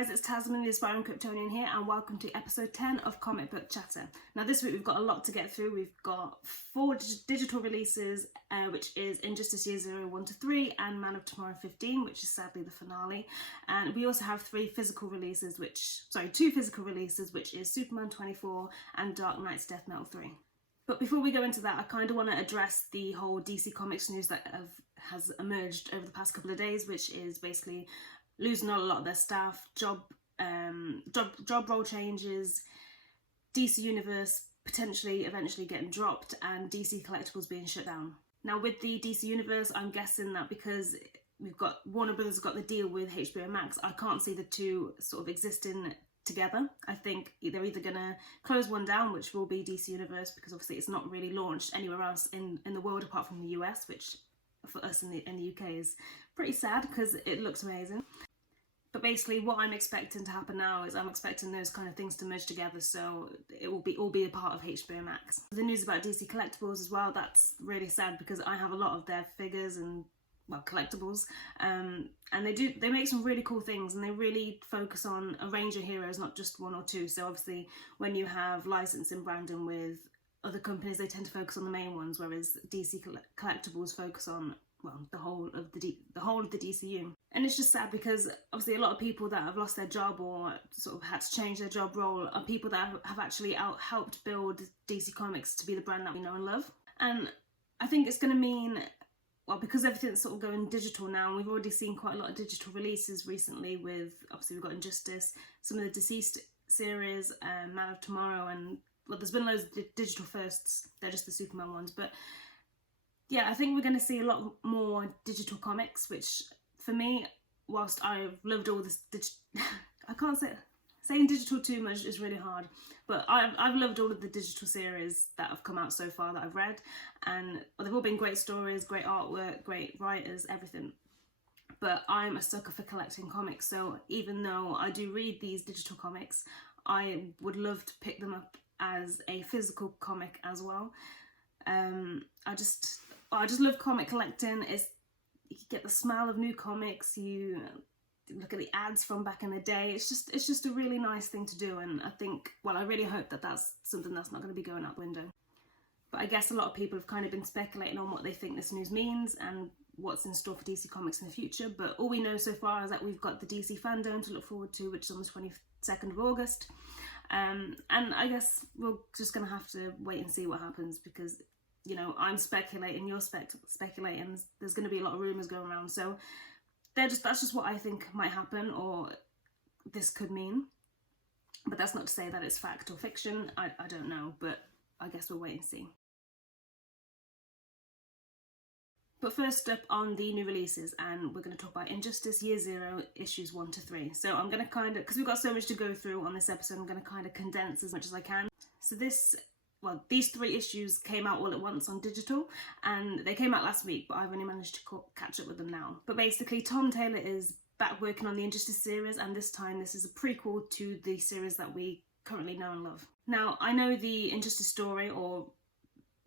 guys, it's Tasman, the Aspiring Kryptonian here, and welcome to episode 10 of Comic Book Chatter. Now this week we've got a lot to get through. We've got 4 digital releases, which is Injustice Year 0, 1 to 3, and Man of Tomorrow 15, which is sadly the finale. And we also have 2 physical releases, which is Superman 24 and Dark Knight's Death Metal 3. But before we go into that, I kind of want to address the whole DC Comics news that has emerged over the past couple of days, which is basically losing a lot of their staff, job role changes, DC Universe potentially eventually getting dropped, and DC Collectibles being shut down. Now with the DC Universe, I'm guessing that because Warner Brothers got the deal with HBO Max, I can't see the two sort of existing together. I think they're either going to close one down, which will be DC Universe, because obviously it's not really launched anywhere else in the world apart from the US, which for us in the UK is pretty sad because it looks amazing. But basically what I'm expecting to happen now is I'm expecting those kind of things to merge together, so it will all be a part of HBO Max. The news about DC Collectibles as well, that's really sad because I have a lot of their figures and, well, collectibles, and they make some really cool things, and they really focus on a range of heroes, not just one or two. So obviously when you have licensing branding with other companies, they tend to focus on the main ones, whereas DC Collectibles focus on, well, the whole of the DCU. And it's just sad because obviously a lot of people that have lost their job or sort of had to change their job role are people that have actually helped build DC Comics to be the brand that we know and love. And I think it's going to mean, well, because everything's sort of going digital now, and we've already seen quite a lot of digital releases recently with, obviously we've got Injustice, some of the Deceased series, Man of Tomorrow, and, well, there's been loads of digital firsts, they're just the Superman ones, but yeah, I think we're going to see a lot more digital comics, which for me, whilst I've loved all this I can't saying digital too much is really hard, but I've loved all of the digital series that have come out so far that I've read, and they've all been great stories, great artwork, great writers, everything. But I'm a sucker for collecting comics, so even though I do read these digital comics, I would love to pick them up as a physical comic as well. I just love comic collecting. You get the smell of new comics, you look at the ads from back in the day. It's just a really nice thing to do, and I think, well, I really hope that that's something that's not going to be going out the window. But I guess a lot of people have kind of been speculating on what they think this news means and what's in store for DC Comics in the future, but all we know so far is that we've got the DC Fandom to look forward to, which is on the 22nd of August. And I guess we're just going to have to wait and see what happens, because, you know, I'm speculating, you're speculating, there's going to be a lot of rumours going around, so that's just what I think might happen, or this could mean. But that's not to say that it's fact or fiction, I don't know, but I guess we'll wait and see. But first up on the new releases, and we're going to talk about Injustice Year 0, issues 1 to 3. So I'm going to because we've got so much to go through on this episode, I'm going to kind of condense as much as I can. So these 3 issues came out all at once on digital, and they came out last week, but I've only managed to catch up with them now. But basically, Tom Taylor is back working on the Injustice series, and this time this is a prequel to the series that we currently know and love. Now, I know the Injustice story, or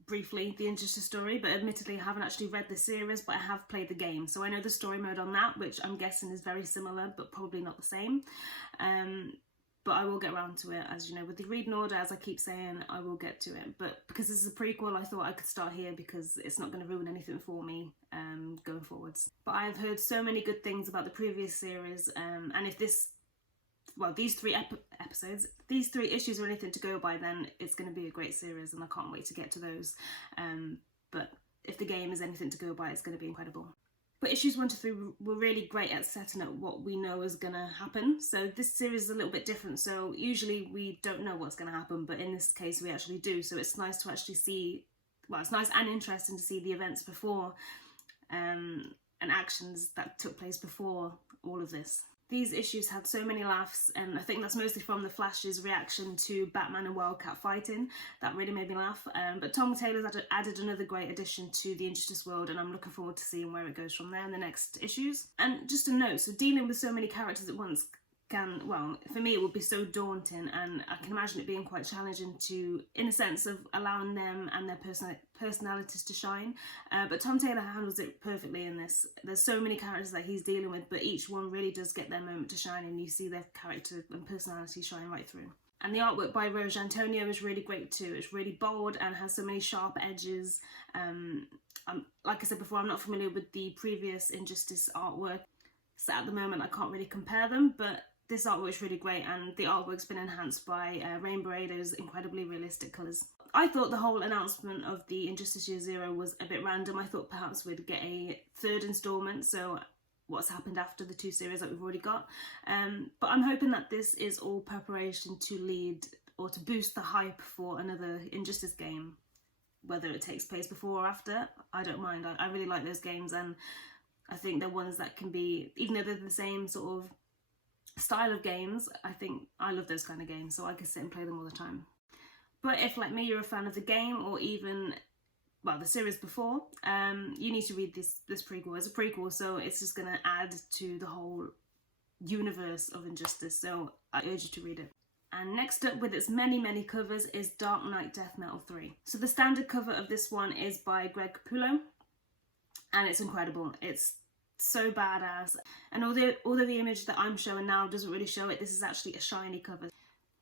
briefly the Injustice story, but admittedly I haven't actually read the series, but I have played the game, so I know the story mode on that, which I'm guessing is very similar, but probably not the same. But I will get around to it, as you know, with the reading order, as I keep saying, I will get to it. But because this is a prequel, I thought I could start here because it's not going to ruin anything for me going forwards. But I've heard so many good things about the previous series, and if these 3 episodes, these 3 issues are anything to go by, then it's going to be a great series, and I can't wait to get to those. But if the game is anything to go by, it's going to be incredible. But issues 1 to 3 were really great at setting up what we know is going to happen. So this series is a little bit different. So usually we don't know what's going to happen, but in this case we actually do. So it's nice to actually see, well, it's nice and interesting to see the events before and actions that took place before all of this. These issues had so many laughs, and I think that's mostly from the Flash's reaction to Batman and Wildcat fighting. That really made me laugh. But Tom Taylor's added another great addition to the Injustice world, and I'm looking forward to seeing where it goes from there in the next issues. And just a note, so dealing with so many characters at once can, well, for me it would be so daunting, and I can imagine it being quite challenging to, in a sense of allowing them and their personalities to shine. But Tom Taylor handles it perfectly in this. There's so many characters that he's dealing with, but each one really does get their moment to shine, and you see their character and personality shine right through. And the artwork by Rose Antonio is really great too. It's really bold and has so many sharp edges. Like I said before, I'm not familiar with the previous Injustice artwork, so at the moment I can't really compare them, but this artwork is really great, and the artwork's been enhanced by Rain Barredo's incredibly realistic colours. I thought the whole announcement of the Injustice Year Zero was a bit random. I thought perhaps we'd get a third instalment, so what's happened after the 2 series that we've already got. But I'm hoping that this is all preparation to lead or to boost the hype for another Injustice game. Whether it takes place before or after, I don't mind. I really like those games, and I think they're ones that can be, even though they're the same sort of style of games, I think I love those kind of games, so I can sit and play them all the time. But if, like me, you're a fan of the game or even, well, the series before, you need to read this prequel. It's a prequel, so it's just going to add to the whole universe of Injustice, so I urge you to read it. And next up with its many covers is Dark Knight Death Metal 3. So the standard cover of this one is by Greg Capullo, and it's incredible. It's so badass. And although the image that I'm showing now doesn't really show it, this is actually a shiny cover.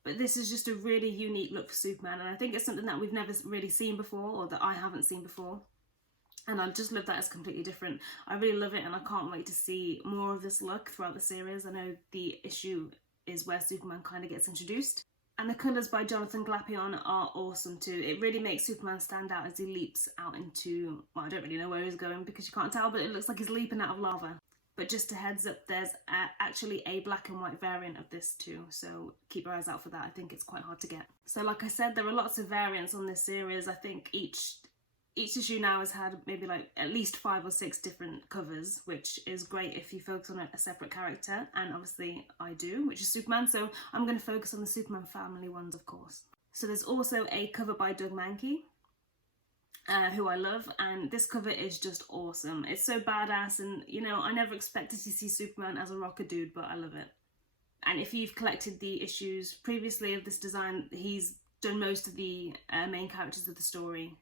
But this is just a really unique look for Superman, and I think it's something that we've never really seen before, or that I haven't seen before. And I just love that it's completely different. I really love it, and I can't wait to see more of this look throughout the series. I know the issue is where Superman kind of gets introduced. And the colours by Jonathan Glapion are awesome too. It really makes Superman stand out as he leaps out into, well, I don't really know where he's going because you can't tell, but it looks like he's leaping out of lava. But just a heads up, there's actually a black and white variant of this too, so keep your eyes out for that. I think it's quite hard to get. So like I said, there are lots of variants on this series. I think each issue now has had maybe like at least 5 or 6 different covers, which is great if you focus on a separate character, and obviously I do, which is Superman, so I'm going to focus on the Superman family ones, of course. So there's also a cover by Doug Mahnke, who I love, and this cover is just awesome. It's so badass, and you know, I never expected to see Superman as a rocker dude, but I love it. And if you've collected the issues previously of this design, he's done most of the main characters of the story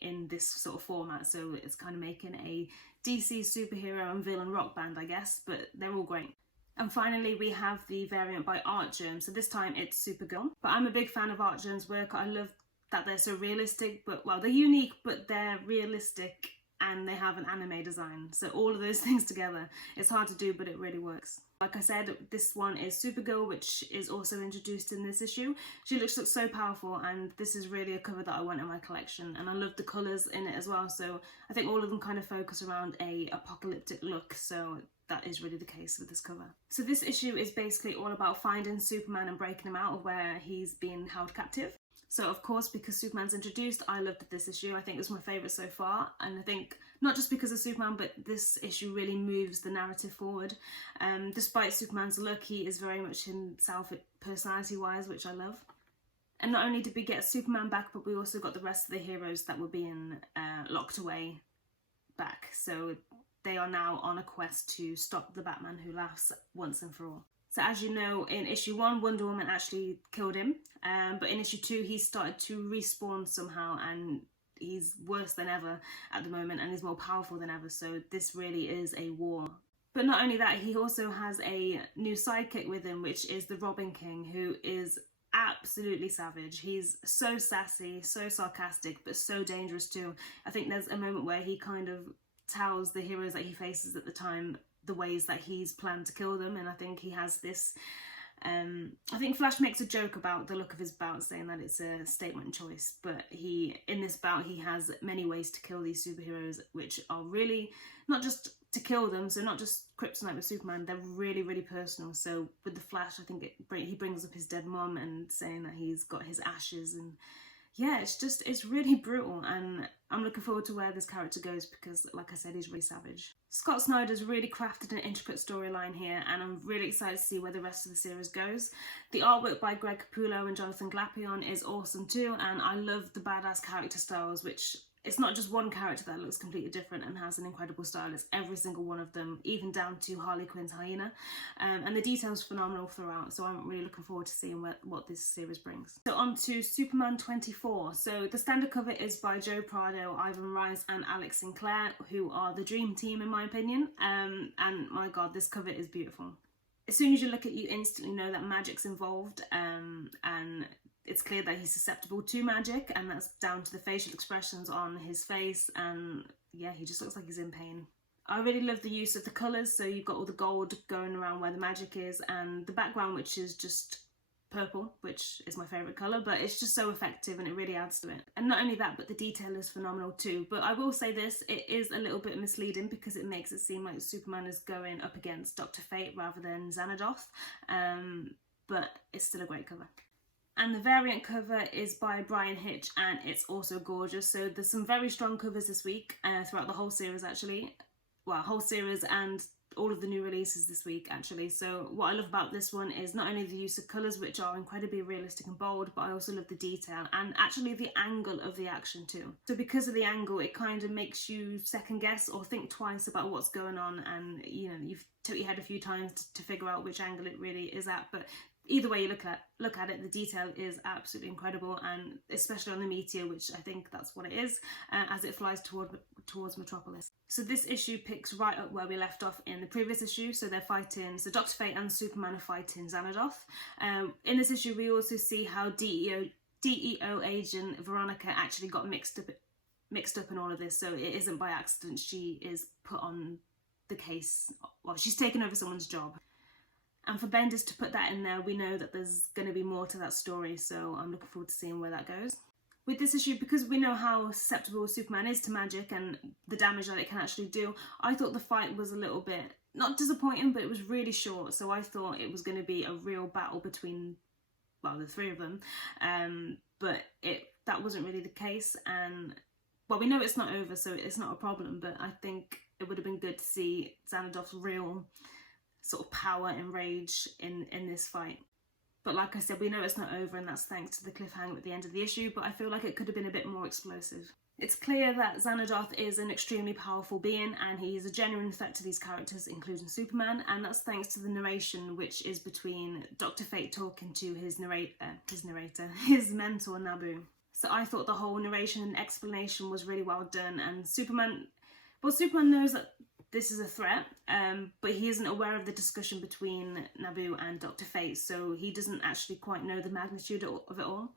in this sort of format, so it's kind of making a DC superhero and villain rock band, I guess, but they're all great. And finally, we have the variant by Artgerm, so this time it's Supergirl. But I'm a big fan of Artgerm's work. I love that they're so realistic, but, well, they're unique, but they're realistic and they have an anime design. So all of those things together, it's hard to do, but it really works. Like I said, this one is Supergirl, which is also introduced in this issue. She looks so powerful, and this is really a cover that I want in my collection, and I love the colours in it as well, so I think all of them kind of focus around a apocalyptic look, so that is really the case with this cover. So this issue is basically all about finding Superman and breaking him out of where he's been held captive. So of course, because Superman's introduced, I loved this issue. I think it was my favourite so far, and I think not just because of Superman, but this issue really moves the narrative forward. Despite Superman's look, he is very much himself personality-wise, which I love. And not only did we get Superman back, but we also got the rest of the heroes that were being locked away back. So they are now on a quest to stop the Batman who laughs once and for all. So as you know, in issue 1, Wonder Woman actually killed him, but in issue 2 he started to respawn somehow, and he's worse than ever at the moment and is more powerful than ever, so this really is a war. But not only that, he also has a new sidekick with him, which is the Robin King, who is absolutely savage. He's so sassy, so sarcastic, but so dangerous too. I think there's a moment where he kind of tells the heroes that he faces at the time the ways that he's planned to kill them, and I think he has this I think Flash makes a joke about the look of his bout, saying that it's a statement choice, but in this bout he has many ways to kill these superheroes, which are really not just to kill them, so not just Kryptonite with Superman, they're really personal. So with the Flash, I think he brings up his dead mum and saying that he's got his ashes, and yeah, it's really brutal, and I'm looking forward to where this character goes because, like I said, he's really savage. Scott Snyder's really crafted an intricate storyline here, and I'm really excited to see where the rest of the series goes. The artwork by Greg Capullo and Jonathan Glapion is awesome too, and I love the badass character styles, which it's not just one character that looks completely different and has an incredible style. It's every single one of them, even down to Harley Quinn's hyena. And the detail's phenomenal throughout, so I'm really looking forward to seeing what this series brings. So on to Superman 24. So the standard cover is by Joe Prado, Ivan Rice and Alex Sinclair, who are the dream team in my opinion. And my god, this cover is beautiful. As soon as you look at it, you instantly know that magic's involved, and it's clear that he's susceptible to magic, and that's down to the facial expressions on his face, and yeah, he just looks like he's in pain. I really love the use of the colours, so you've got all the gold going around where the magic is, and the background, which is just purple, which is my favourite colour, but it's just so effective and it really adds to it. And not only that, but the detail is phenomenal too. But I will say this, it is a little bit misleading because it makes it seem like Superman is going up against Dr. Fate rather than Xanadoth, but it's still a great cover. And the variant cover is by Brian Hitch, and it's also gorgeous. So there's some very strong covers this week, throughout the whole series actually. Well, whole series and all of the new releases this week actually. So what I love about this one is not only the use of colours, which are incredibly realistic and bold, but I also love the detail and actually the angle of the action too. So because of the angle, it kind of makes you second guess or think twice about what's going on, and you know, you've tipped your head a few times to figure out which angle it really is at. But either way you look at it, the detail is absolutely incredible, and especially on the meteor, which I think that's what it is, as it flies towards Metropolis. So this issue picks right up where we left off in the previous issue. So they're fighting, so Dr. Fate and Superman are fighting Xanadoth. In this issue we also see how DEO agent Veronica actually got mixed up in all of this, so it isn't by accident she is put on the case. Well, she's taken over someone's job. And for Bendis to put that in there, we know that there's going to be more to that story, so I'm looking forward to seeing where that goes. With this issue, because we know how susceptible Superman is to magic and the damage that it can actually do, I thought the fight was a little bit, not disappointing, but it was really short, so I thought it was going to be a real battle between, well, the three of them, but that wasn't really the case, and, well, we know it's not over, so it's not a problem, but I think it would have been good to see Xanadoth's real sort of power and rage in this fight. But like I said, we know it's not over, and that's thanks to the cliffhanger at the end of the issue, but I feel like it could have been a bit more explosive. It's clear that Xanadoth is an extremely powerful being, and he is a genuine threat to these characters, including Superman, and that's thanks to the narration, which is between Dr. Fate talking to his mentor Nabu. So I thought the whole narration and explanation was really well done, and Superman knows that this is a threat, but he isn't aware of the discussion between Nabu and Dr. Fate, so he doesn't actually quite know the magnitude of it all.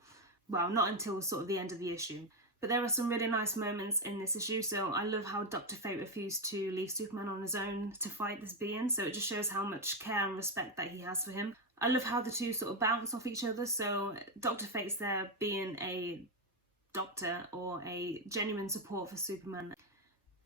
Well, not until sort of the end of the issue. But there are some really nice moments in this issue, so I love how Dr. Fate refused to leave Superman on his own to fight this being, so it just shows how much care and respect that he has for him. I love how the two sort of bounce off each other, so Dr. Fate's there being a doctor or a genuine support for Superman,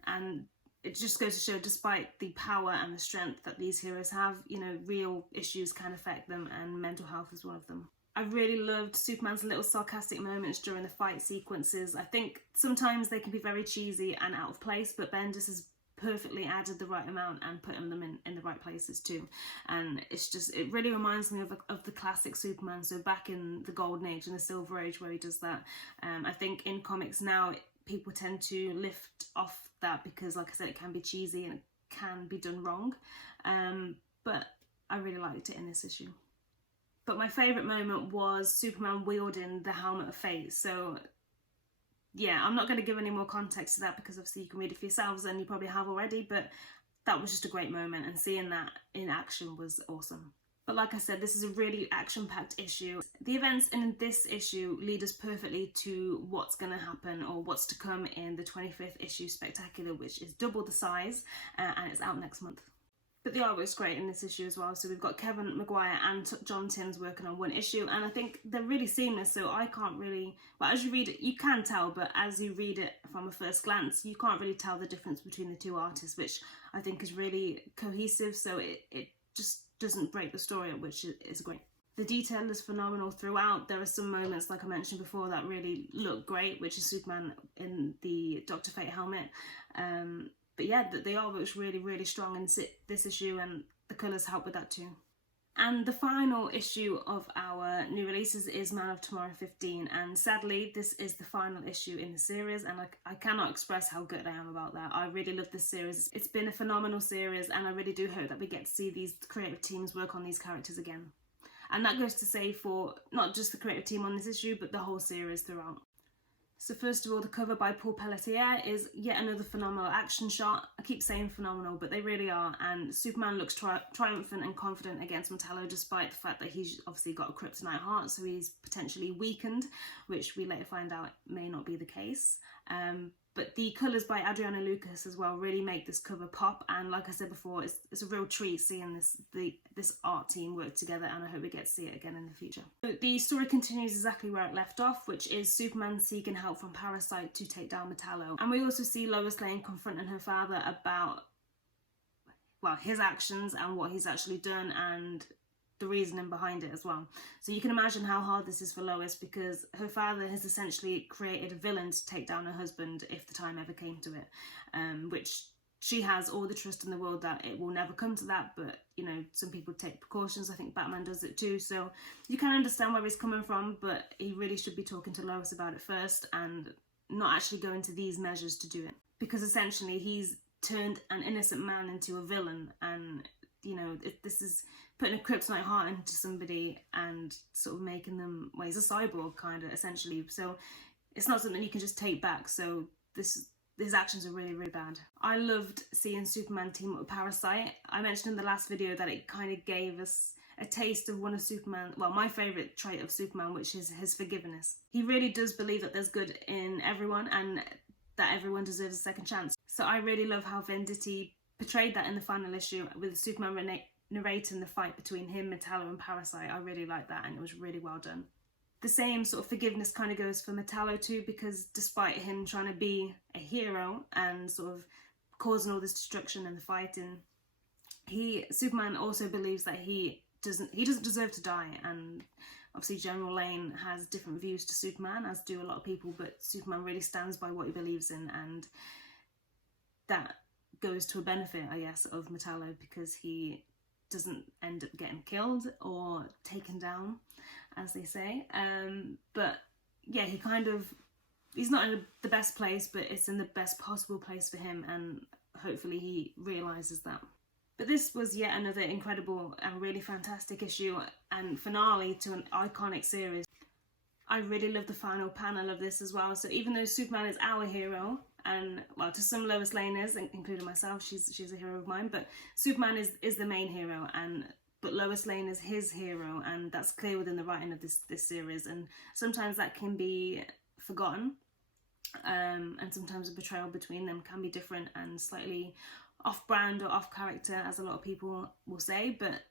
and it just goes to show, despite the power and the strength that these heroes have, you know, real issues can affect them, and mental health is one of them. I really loved Superman's little sarcastic moments during the fight sequences. I think sometimes they can be very cheesy and out of place, but Bendis has perfectly added the right amount and putting them in the right places too. And it really reminds me of the classic Superman, so back in the Golden Age and the Silver Age where he does that. I think in comics now, people tend to lift off that because, like I said, it can be cheesy and it can be done wrong, but I really liked it in this issue. But my favourite moment was Superman wielding the Helmet of Fate. So yeah, I'm not going to give any more context to that because obviously you can read it for yourselves and you probably have already, but that was just a great moment, and seeing that in action was awesome. But like I said, this is a really action-packed issue. The events in this issue lead us perfectly to what's going to happen or what's to come in the 25th issue Spectacular, which is double the size, and it's out next month. But the artwork's great in this issue as well. So we've got Kevin Maguire and John Timms working on one issue, and I think they're really seamless, so I can't really, well, as you read it, you can tell, but as you read it from a first glance, you can't really tell the difference between the two artists, which I think is really cohesive, so it just doesn't break the story up, which is great. The detail is phenomenal throughout. There are some moments, like I mentioned before, that really look great, which is Superman in the Dr. Fate helmet. But yeah, the artwork's really, really strong in this issue, and the colours help with that too. And the final issue of our new releases is Man of Tomorrow 15, and sadly this is the final issue in the series, and I cannot express how good I am about that. I really love this series. It's been a phenomenal series, and I really do hope that we get to see these creative teams work on these characters again. And that goes to say for not just the creative team on this issue, but the whole series throughout. So first of all, the cover by Paul Pelletier is yet another phenomenal action shot. I keep saying phenomenal, but they really are. And Superman looks triumphant and confident against Metallo, despite the fact that he's obviously got a kryptonite heart, so he's potentially weakened, which we later find out may not be the case. But the colours by Adriano Lucas as well really make this cover pop, and like I said before, it's a real treat seeing this art team work together, and I hope we get to see it again in the future. So the story continues exactly where it left off, which is Superman seeking help from Parasite to take down Metallo. And we also see Lois Lane confronting her father about, well, his actions and what he's actually done and the reasoning behind it as well. So you can imagine how hard this is for Lois, because her father has essentially created a villain to take down her husband if the time ever came to it, which she has all the trust in the world that it will never come to that, but you know, some people take precautions. I think Batman does it too, so you can understand where he's coming from, but he really should be talking to Lois about it first and not actually going to these measures to do it, because essentially he's turned an innocent man into a villain, and you know, this is putting a kryptonite heart into somebody and sort of making them, well, he's a cyborg kind of essentially, so it's not something you can just take back. So his actions are really, really bad. I loved seeing Superman team up with Parasite. I mentioned in the last video that it kind of gave us a taste of one of Superman, well, my favourite trait of Superman, which is his forgiveness. He really does believe that there's good in everyone and that everyone deserves a second chance. So I really love how Venditti portrayed that in the final issue with Superman narrating the fight between him, Metallo and Parasite. I really liked that, and it was really well done. The same sort of forgiveness kind of goes for Metallo too, because despite him trying to be a hero and sort of causing all this destruction and the fighting, Superman also believes that he doesn't deserve to die. And obviously General Lane has different views to Superman, as do a lot of people, but Superman really stands by what he believes in, and that goes to a benefit, I guess, of Metallo, because he doesn't end up getting killed or taken down, as they say. But yeah, he's not in the best place, but it's in the best possible place for him, and hopefully he realises that. But this was yet another incredible and really fantastic issue and finale to an iconic series. I really love the final panel of this as well. So even though Superman is our hero, and well, to some Lois Laners, including myself, she's a hero of mine, but Superman is the main hero, but Lois Lane is his hero, and that's clear within the writing of this series, and sometimes that can be forgotten, and sometimes the betrayal between them can be different and slightly off-brand or off-character, as a lot of people will say, but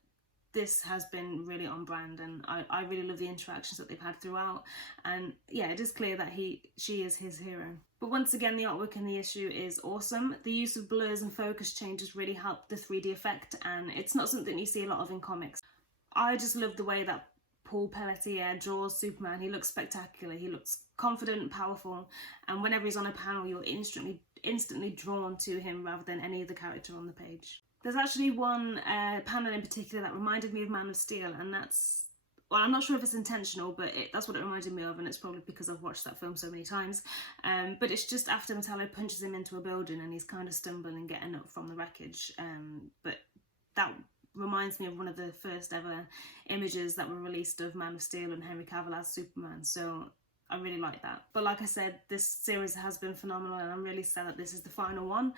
this has been really on brand, and I really love the interactions that they've had throughout, and yeah, it is clear that she is his hero. But once again, the artwork in the issue is awesome. The use of blurs and focus changes really help the 3D effect, and it's not something you see a lot of in comics. I just love the way that Paul Pelletier draws Superman. He looks spectacular, he looks confident and powerful, and whenever he's on a panel, you're instantly drawn to him rather than any other character on the page. There's actually one panel in particular that reminded me of Man of Steel, and that's, well, I'm not sure if it's intentional, but that's what it reminded me of, and it's probably because I've watched that film so many times. But it's just after Metallo punches him into a building and he's kind of stumbling getting up from the wreckage. But that reminds me of one of the first ever images that were released of Man of Steel and Henry Cavill as Superman, so I really like that. But like I said, this series has been phenomenal, and I'm really sad that this is the final one.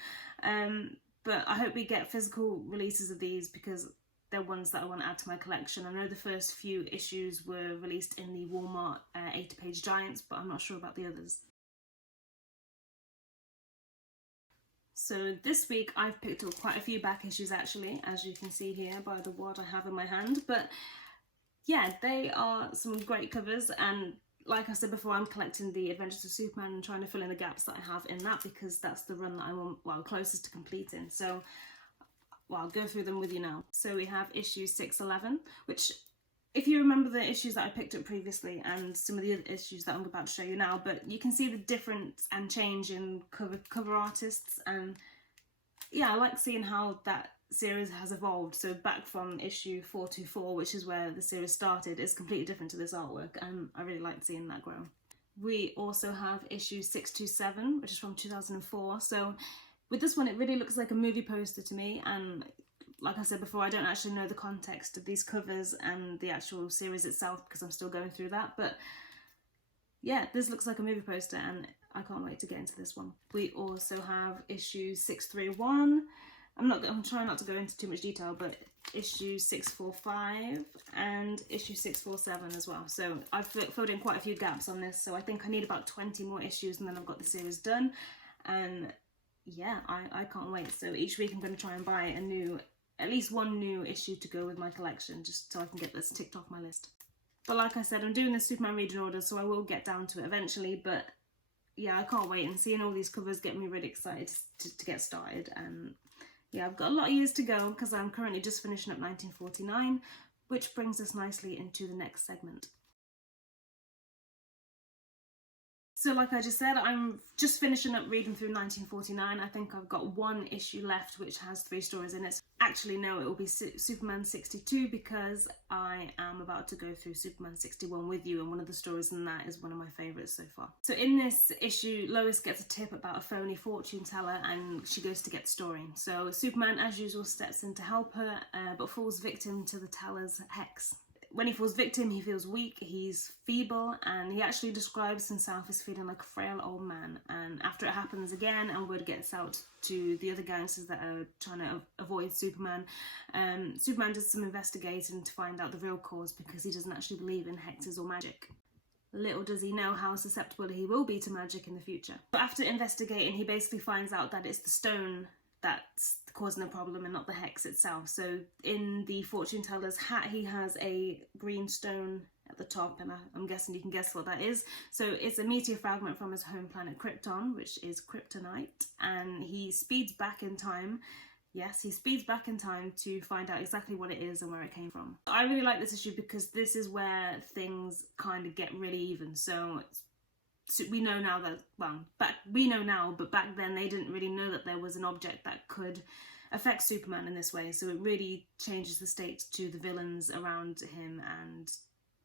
But I hope we get physical releases of these, because they're ones that I want to add to my collection. I know the first few issues were released in the Walmart 80-page giants, but I'm not sure about the others. So this week I've picked up quite a few back issues actually, as you can see here by the wad I have in my hand. But yeah, they are some great covers, and like I said before, I'm collecting the Adventures of Superman and trying to fill in the gaps that I have in that, because that's the run that I'm, well, closest to completing. So, well, I'll go through them with you now. So we have issue 611, which, if you remember the issues that I picked up previously and some of the other issues that I'm about to show you now, but you can see the difference and change in cover artists, and yeah, I like seeing how that series has evolved. So back from issue 424, which is where the series started, is completely different to this artwork, and I really liked seeing that grow. We also have issue 627, which is from 2004. So with this one, it really looks like a movie poster to me, and like I said before, I don't actually know the context of these covers and the actual series itself because I'm still going through that, but yeah, this looks like a movie poster and I can't wait to get into this one. We also have issue 631. I'm trying not to go into too much detail, but issue 645 and issue 647 as well. So I've filled in quite a few gaps on this, so I think I need about 20 more issues and then I've got the series done. And yeah, I can't wait. So each week I'm going to try and buy at least one new issue to go with my collection, just so I can get this ticked off my list. But like I said, I'm doing the Superman reading order, so I will get down to it eventually. But yeah, I can't wait, and seeing all these covers get me really excited to get started. And yeah, I've got a lot of years to go because I'm currently just finishing up 1949, which brings us nicely into the next segment. So like I just said, I'm just finishing up reading through 1949. I think I've got one issue left which has 3 stories in it. Actually no, it will be Superman 62 because I am about to go through Superman 61 with you, and one of the stories in that is one of my favourites so far. So in this issue, Lois gets a tip about a phony fortune teller and she goes to get the story. So Superman, as usual, steps in to help her, but falls victim to the teller's hex. When he falls victim, he feels weak, he's feeble, and he actually describes himself as feeling like a frail old man. And after it happens again and word gets out to the other gangsters that are trying to avoid Superman, Superman does some investigating to find out the real cause because he doesn't actually believe in hexes or magic. Little does he know how susceptible he will be to magic in the future. But after investigating, he basically finds out that it's the stone that's causing the problem and not the hex itself. So in the fortune teller's hat, he has a green stone at the top, and I'm guessing you can guess what that is. So it's a meteor fragment from his home planet Krypton, which is Kryptonite, and he speeds back in time. Yes, he speeds back in time to find out exactly what it is and where it came from. I really like this issue because this is where things kind of get really even. So we know now that, we know now, but back then they didn't really know that there was an object that could affect Superman in this way. So it really changes the stakes to the villains around him and,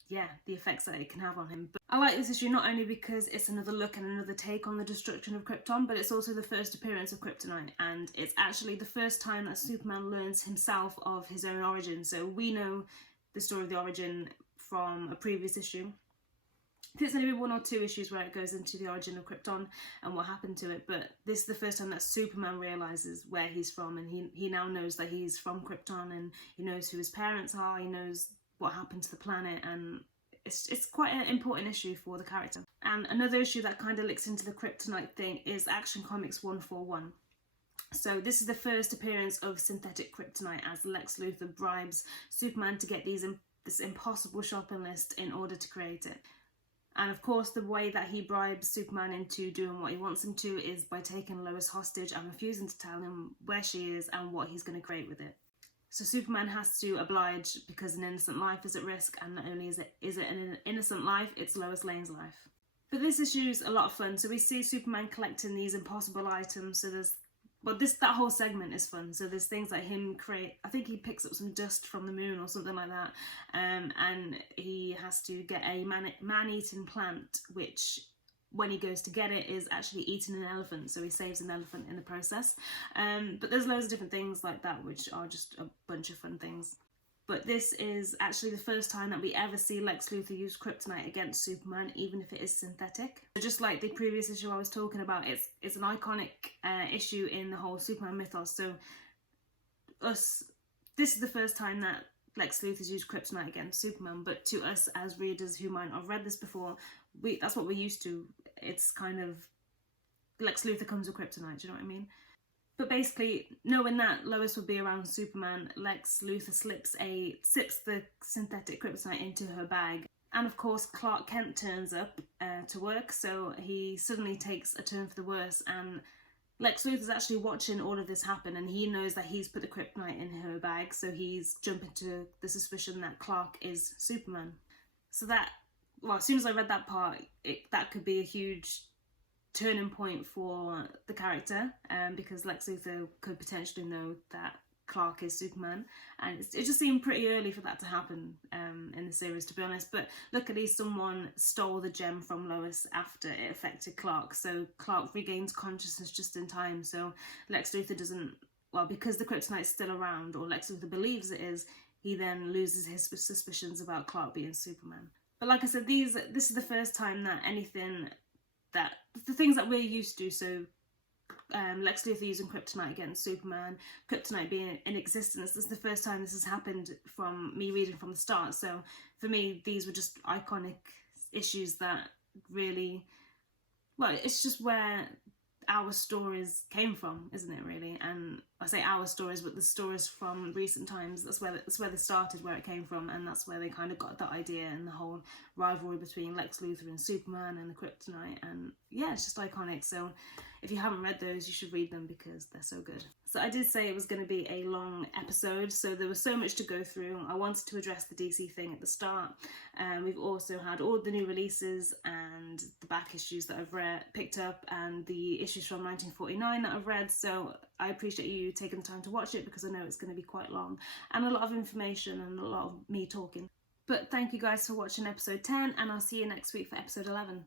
yeah, the effects that it can have on him. But I like this issue not only because it's another look and another take on the destruction of Krypton, but it's also the first appearance of Kryptonite, and it's actually the first time that Superman learns himself of his own origin. So we know the story of the origin from a previous issue. There's only 1 or 2 issues where it goes into the origin of Krypton and what happened to it, but this is the first time that Superman realises where he's from, and he now knows that he's from Krypton, and he knows who his parents are, he knows what happened to the planet, and it's quite an important issue for the character. And another issue that kind of links into the Kryptonite thing is Action Comics 141. So this is the first appearance of synthetic Kryptonite, as Lex Luthor bribes Superman to get this impossible shopping list in order to create it. And of course, the way that he bribes Superman into doing what he wants him to is by taking Lois hostage and refusing to tell him where she is and what he's going to create with it. So Superman has to oblige because an innocent life is at risk, and not only is it an innocent life, it's Lois Lane's life. But this issue's a lot of fun. So we see Superman collecting these impossible items. So that whole segment is fun. So there's things like him I think he picks up some dust from the moon or something like that, and he has to get a man-eating plant, which when he goes to get it is actually eating an elephant, so he saves an elephant in the process. But there's loads of different things like that which are just a bunch of fun things. But this is actually the first time that we ever see Lex Luthor use Kryptonite against Superman, even if it is synthetic. Just like the previous issue I was talking about, it's an iconic issue in the whole Superman mythos. So this is the first time that Lex Luthor's used Kryptonite against Superman, but to us as readers who might not have read this before, that's what we're used to. It's kind of Lex Luthor comes with Kryptonite, do you know what I mean? But basically, knowing that Lois would be around Superman, Lex Luthor sips the synthetic Kryptonite into her bag. And of course, Clark Kent turns up to work, so he suddenly takes a turn for the worse. And Lex Luthor's actually watching all of this happen, and he knows that he's put the Kryptonite in her bag, so he's jumping to the suspicion that Clark is Superman. So as soon as I read that part, that could be a huge turning point for the character, because Lex Luthor could potentially know that Clark is Superman, and it just seemed pretty early for that to happen in the series, to be honest. But luckily someone stole the gem from Lois after it affected Clark, so Clark regains consciousness just in time. So Lex Luthor doesn't, well, because the Kryptonite's still around, or Lex Luthor believes it is, he then loses his suspicions about Clark being Superman. But like I said, this is the first time that the things that we're used to, so Lex Luthor using Kryptonite against Superman, Kryptonite being in existence, this is the first time this has happened from me reading from the start. So for me, these were just iconic issues that really, well, it's just where our stories came from, isn't it, really? And I say our stories, but the stories from recent times, that's where they started, where it came from, and that's where they kind of got that idea and the whole rivalry between Lex Luthor and Superman and the Kryptonite. And yeah, it's just iconic. So if you haven't read those, you should read them because they're so good. So I did say it was going to be a long episode, so there was so much to go through. I wanted to address the DC thing at the start. We've also had all the new releases and the back issues that I've picked up, and the issues from 1949 that I've read. So I appreciate you taking the time to watch it because I know it's going to be quite long and a lot of information and a lot of me talking. But thank you guys for watching episode 10, and I'll see you next week for episode 11.